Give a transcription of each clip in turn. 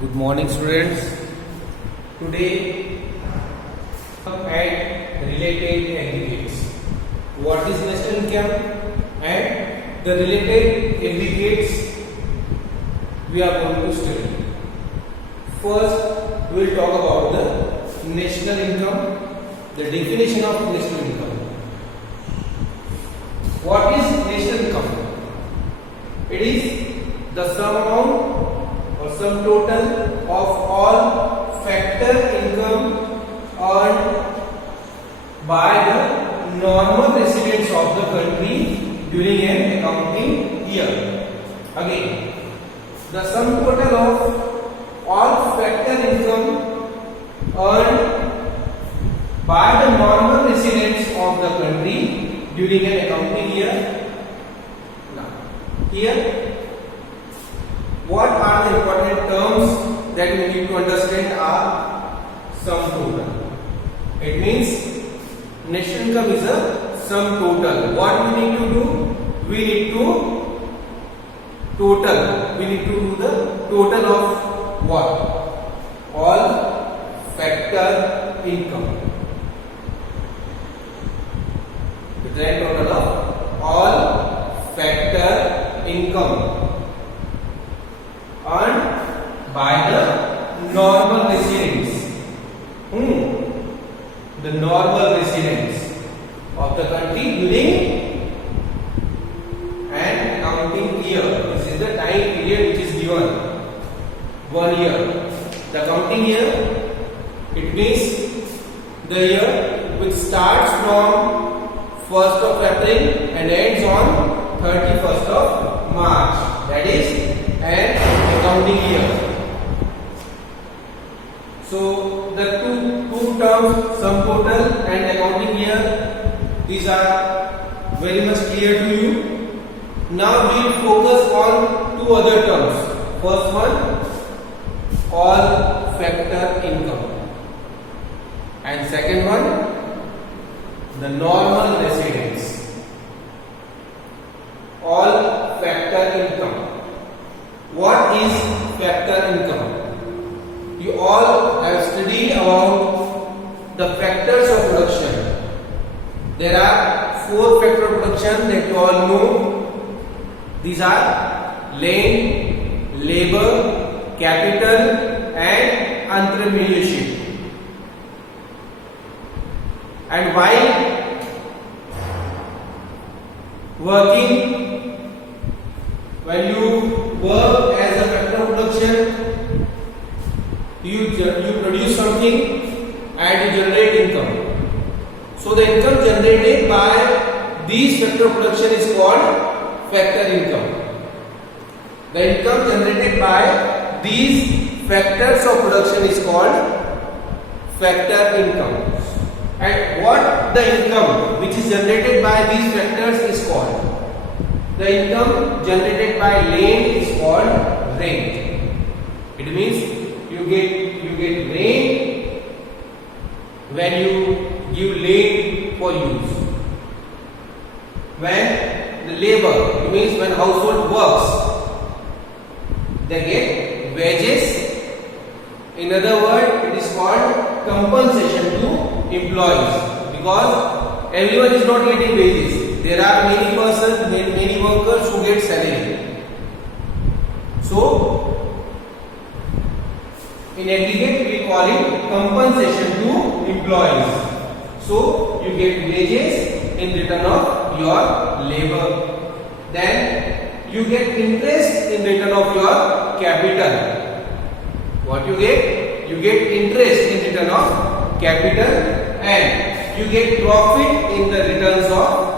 Good morning, students. Today, at related aggregates. What is national income and the related aggregates we are going to study. First, we will talk about the national income, the definition of national income. What is national income? It is the sum amount or sum total of all factor income earned by the normal residents of the country during an accounting year. Again, the sum total of all factor income earned by the normal residents of the country during an accounting year. Now, here what are the important terms that we need to understand are sum total. It means national income is a sum total. What we need to do? We need to total. We need to do the total of what? All factor income. The grand total of all factor income earned by the normal residents. The normal residents of the country during an accounting year. This is the time period which is given. 1 year. The accounting year, it means the year which starts from 1st of April and ends on 31st of March. That is an accounting year. So the two terms, sum total and accounting year, these are very much clear to you. Now we will focus on two other terms. First one, all factor income, and second one, the normal residents. All factor income. What is factor income? You all have studied about the factors of production. There are 4 factors of production that you all know. These are land, labor, capital and entrepreneurship. And while working, when you work as a factor of production, you produce something and you generate income. So the income generated by these factor of production is called factor income. The income generated by these factors of production is called factor income. And what the income which is generated by these factors is called? The income generated by land is called rent. It means you get rent when you give land for use. When the labor, it means when household works, they get wages. In other words, it is called compensation to employees, because everyone is not getting wages. There are many persons, many workers who get salary. So in aggregate, we call it compensation to employees. So you get wages in return of your labor. Then you get interest in return of your capital. What you get? You get interest in return of capital, and you get profit in the returns of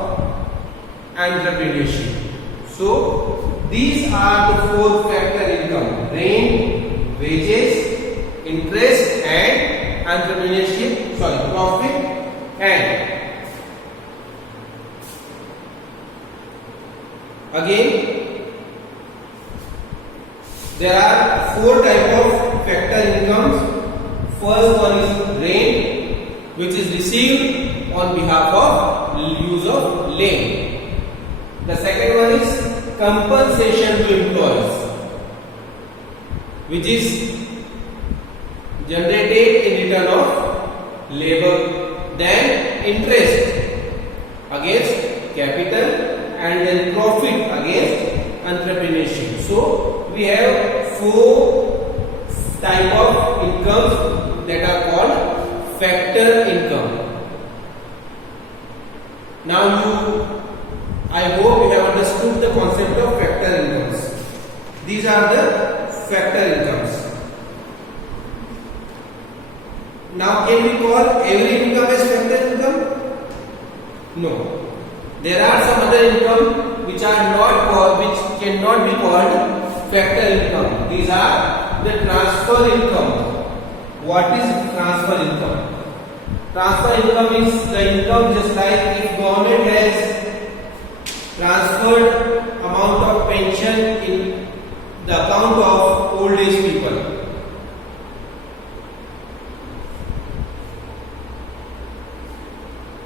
entrepreneurship. So these are the 4 factor income: rent, wages, interest and entrepreneurship, profit and again there are 4 types of factor incomes. First one is rent, which is received on behalf of use of land. The second one is compensation to employees, which is generated in return of labor. Then interest against capital, and then profit against entrepreneurship. So we have four type of incomes that are called factor income. Now I hope you have understood the concept of factor incomes. These are the factor incomes. Now can we call every income as factor income? No. There are some other income which cannot be called factor income. These are the transfer income. What is transfer income? Transfer income is the income just like if government has transferred amount of pension in the account of old age people.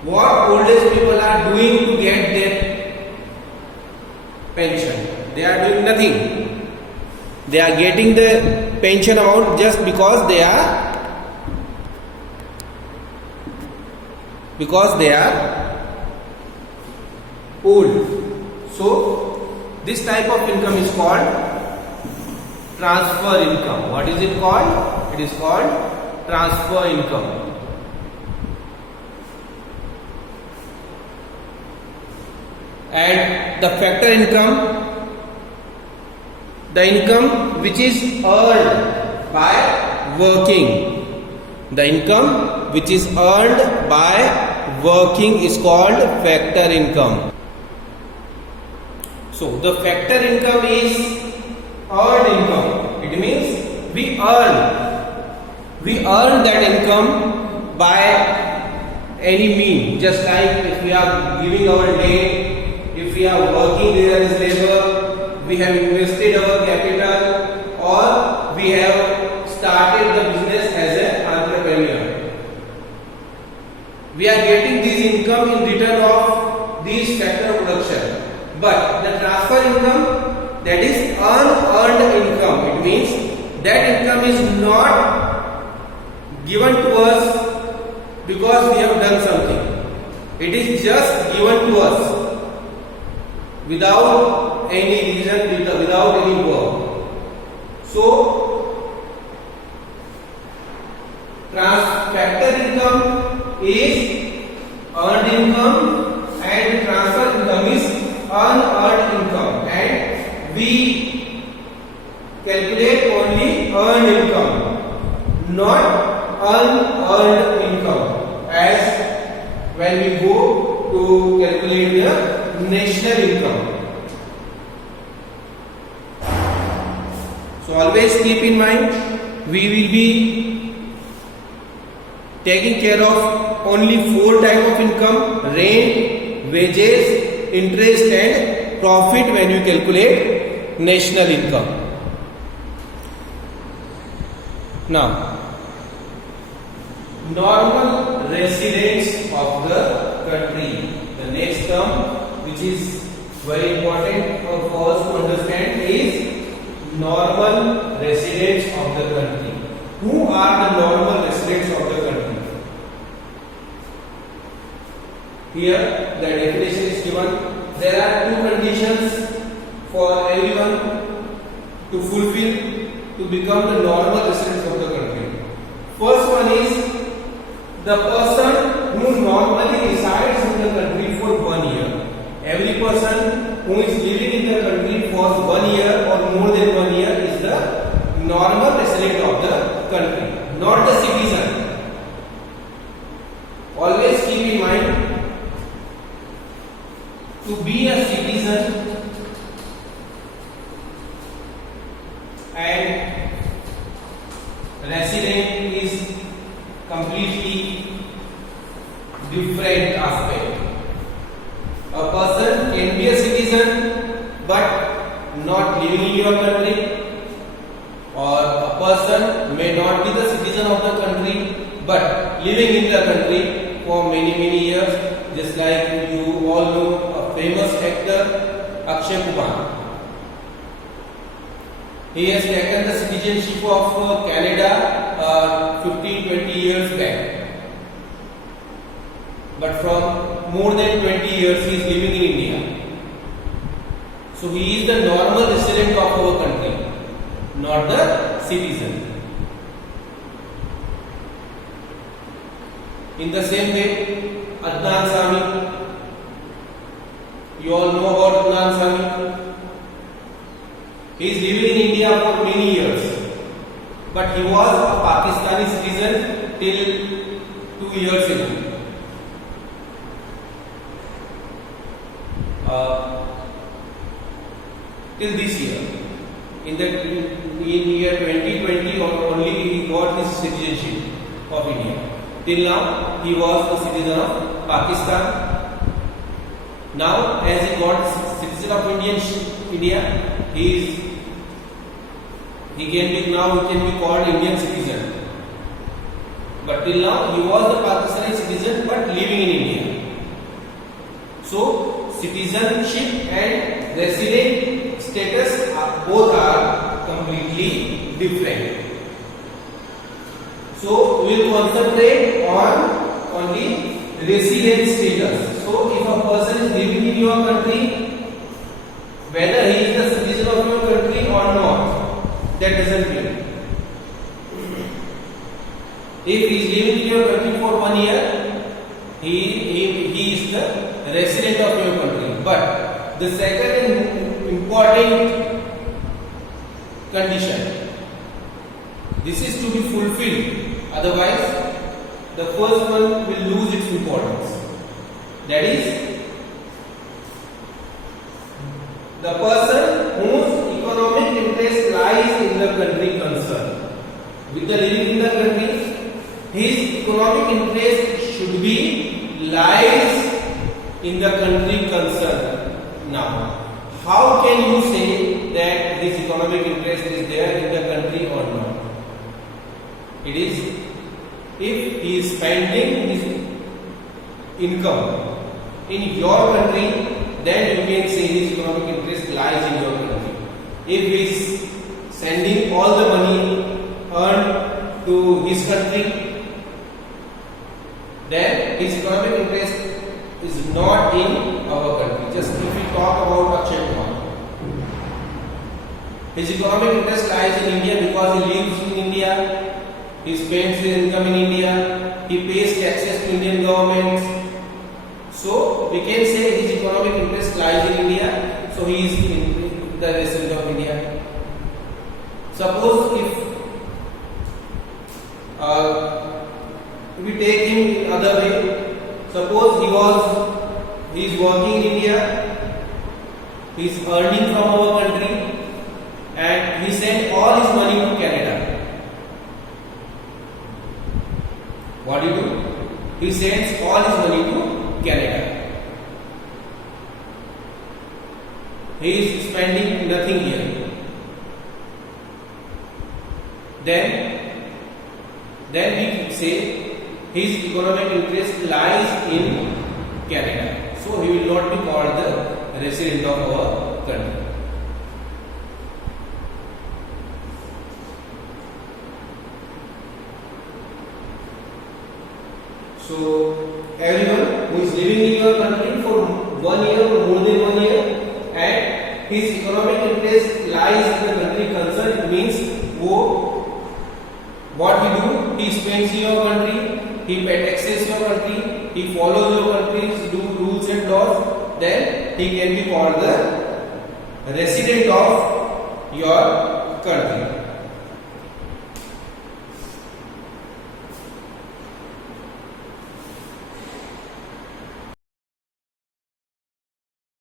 What old age people are doing to get their pension? They are doing nothing. They are getting the pension amount just because they are old. So this type of income is called transfer income. What is it called? It is called transfer income. And the factor income, the income which is earned by working. The income which is earned by working is called factor income. So the factor income is earned income. It means we earn that income by any means. Just like if we are giving our day, if we are working there as labor, we have invested our capital, or we have started the business as an entrepreneur. We are getting this income in return of this factor of production. But the transfer income, that is unearned income. It means that income is not given to us because we have done something. It is just given to us without any reason, without any work. So factor income is earned income and transfer income is unearned income, and we calculate only earned income, not unearned income, as when we go to calculate the national income. So always keep in mind, we will be taking care of only four types of income: rent, wages, interest and profit when you calculate national income. Now, normal residents of the country. The next term which is very important for us to understand is normal residents of the country. Who are the normal residents of the country? Here the definition is given. There are two conditions for everyone to fulfill to become the normal residents of the country. First one is the person who normally resides in the country for 1 year. Every person who is living in the country for 1 year or more than 1 year is the normal resident of the country, not the citizen. Always keep in mind, to be a citizen and resident is completely different aspect. A person can be a citizen but not living in your country, or a person may not be the citizen of the country but living in the country for many years. Just like you all know a famous actor Akshay Kumar. he has taken the citizenship of Canada 15-20 years back, but from more than 20 years he is living in India. So he is the normal resident of our country, not the citizen. In the same way, Adnan Sami, you all know about Adnan Sami. He is living in India for many years, but he was a Pakistani citizen till 2 years ago. Till this year, in year 2020 only he got his citizenship of India. Till now he was a citizen of Pakistan. Now as he got citizen of India, he can be called Indian citizen. But till now he was the Pakistani citizen but living in India. So citizenship and resident status both are completely different. So we will concentrate on only resident status. So if a person is living in your country, whether he is a citizen of your country or not, that doesn't matter. If he is living in your country for 1 year, he is the resident of your country. But the second important condition, this is to be fulfilled. Otherwise, the first one will lose its importance. That is, the person whose economic interest lies in the country concerned. With the living in the country, his economic interest should be lies in the country concerned. Now, how can you say that his economic interest is there in the country or not? It is if he is spending his income in your country, then you can say his economic interest lies in your country. If he is sending all the money earned to his country, then his economic interest is not in our country. Just if we talk about Akshay Kumar, his economic interest lies in India because he lives in India, he spends his income in India, he pays taxes to Indian government. So we can say his economic interest lies in India, so he is the resident of India. Suppose if we take him in other way, suppose he is working in India, he is earning from our country, and he sent all his money to Canada. What do you do? He sends all his money to Canada. He is spending nothing here. Then we say his economic interest lies in Canada. So he will not be called the resident of our country. So everyone who is living in your country for 1 year or more than 1 year and his economic interest lies in the country concerned, it means what he do, he spends in your country, he pays taxes in your country, he follows your country's rules and laws, then he can be called the resident of your country.